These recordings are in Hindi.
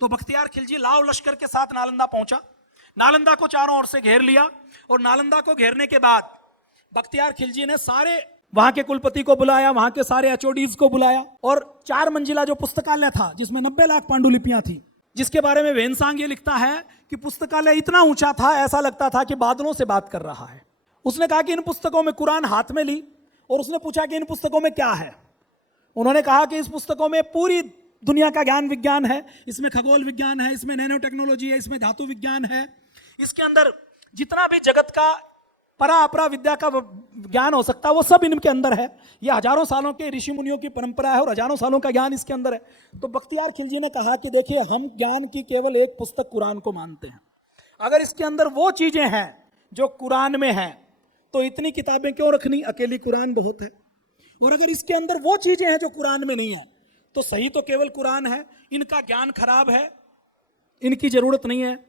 तो बख्तियार खिलजी लाव लश्कर के साथ नालंदा पहुंचा। नालंदा को चारों ओर से घेर लिया और नालंदा को घेरने के बाद बख्तियार खिलजी ने सारे वहां के कुलपति को बुलाया, वहां के सारे एचओडीज को बुलाया और 4 मंजिला जो पुस्तकालय था जिसमें 90 लाख पांडुलिपियां थी, जिसके बारे में वेनसांग ये लिखता है कि पुस्तकालय इतना ऊंचा था ऐसा लगता था कि बादलों से बात कर रहा है। उसने कहा कि इन पुस्तकों में कुरान हाथ में ली और उसने पूछा कि इन पुस्तकों में क्या है। उन्होंने कहा कि इस पुस्तकों में पूरी दुनिया का ज्ञान विज्ञान है, इसमें खगोल विज्ञान है, इसमें नैनो टेक्नोलॉजी है, इसमें धातु विज्ञान है, इसके अंदर जितना भी जगत का परा अपरा विद्या का ज्ञान हो सकता है वो सब इनके अंदर है। ये हजारों सालों के ऋषि मुनियों की परंपरा है और हजारों सालों का ज्ञान इसके अंदर है। तो बख्तियार खिलजी ने कहा कि देखिए, हम ज्ञान की केवल एक पुस्तक कुरान को मानते हैं। अगर इसके अंदर वो चीजें हैं जो कुरान में हैं तो इतनी किताबें क्यों रखनी, अकेली कुरान बहुत है। और अगर इसके अंदर वो चीजें हैं जो कुरान में नहीं है तो सही तो केवल कुरान है। इनका ज्ञान खराब है, इनकी जरूरत नहीं है।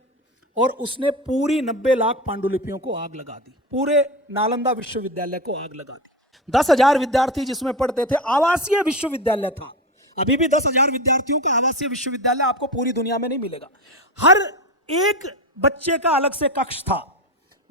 और उसने पूरी 90 लाख पांडुलिपियों को आग लगा दी, पूरे नालंदा विश्वविद्यालय को आग लगा दी। 10,000 विद्यार्थी जिसमें पढ़ते थे, आवासीय विश्वविद्यालय था। अभी भी 10,000 विद्यार्थियों का आवासीय विश्वविद्यालय आपको पूरी दुनिया में नहीं मिलेगा। हर एक बच्चे का अलग से कक्ष था।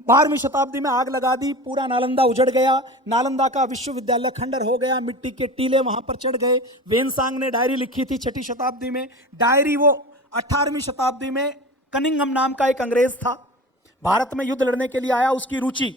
12वीं शताब्दी में आग लगा दी, पूरा नालंदा उजड़ गया। नालंदा का विश्वविद्यालय खंडर हो गया, मिट्टी के टीले वहां पर चढ़ गए। वेनसांग ने डायरी लिखी थी 6ठी शताब्दी में। डायरी वो 18वीं शताब्दी में कनिंघम नाम का एक अंग्रेज था, भारत में युद्ध लड़ने के लिए आया। उसकी रुचि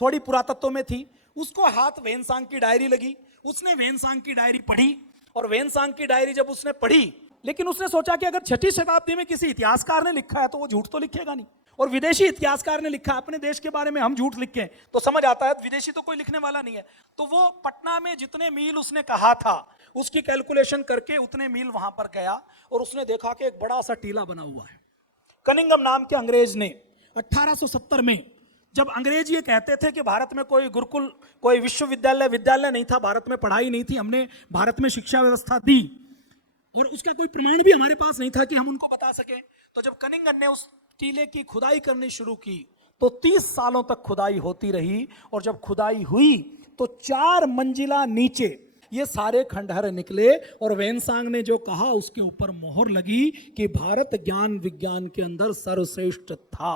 थोड़ी पुरातत्व में थी, उसको हाथ वेनसांग की डायरी लगी। उसने वेनसांग की डायरी पढ़ी और वेनसांग की डायरी जब उसने पढ़ी, लेकिन उसने सोचा कि अगर 6ठी शताब्दी में किसी इतिहासकार ने लिखा है तो वो झूठ तो लिखेगा नहीं, और विदेशी इतिहासकार ने लिखा, अपने देश के बारे में हम झूठ लिखें तो समझ आता है विदेशी तो कोई लिखने वाला नहीं है। तो वो पटना में जितने मील उसने कहा था उसकी कैलकुलेशन करके उतने मील वहां पर गया और उसने देखा कि एक बड़ा सा टीला बना हुआ है। कनिंघम नाम के अंग्रेज ने 1870 में, जब अंग्रेज ये कहते थे कि भारत में कोई गुरुकुल, कोई विद्यालय नहीं था, भारत में पढ़ाई नहीं थी, हमने भारत में शिक्षा व्यवस्था दी और उसका कोई प्रमाण भी हमारे पास नहीं था कि हम उनको बता सके। तो जब कनिंघम ने उस टीले की खुदाई करनी शुरू की तो 30 सालों तक खुदाई होती रही और जब खुदाई हुई तो 4 मंजिला नीचे ये सारे खंडहर निकले और वेनसांग ने जो कहा उसके ऊपर मोहर लगी कि भारत ज्ञान विज्ञान के अंदर सर्वश्रेष्ठ था।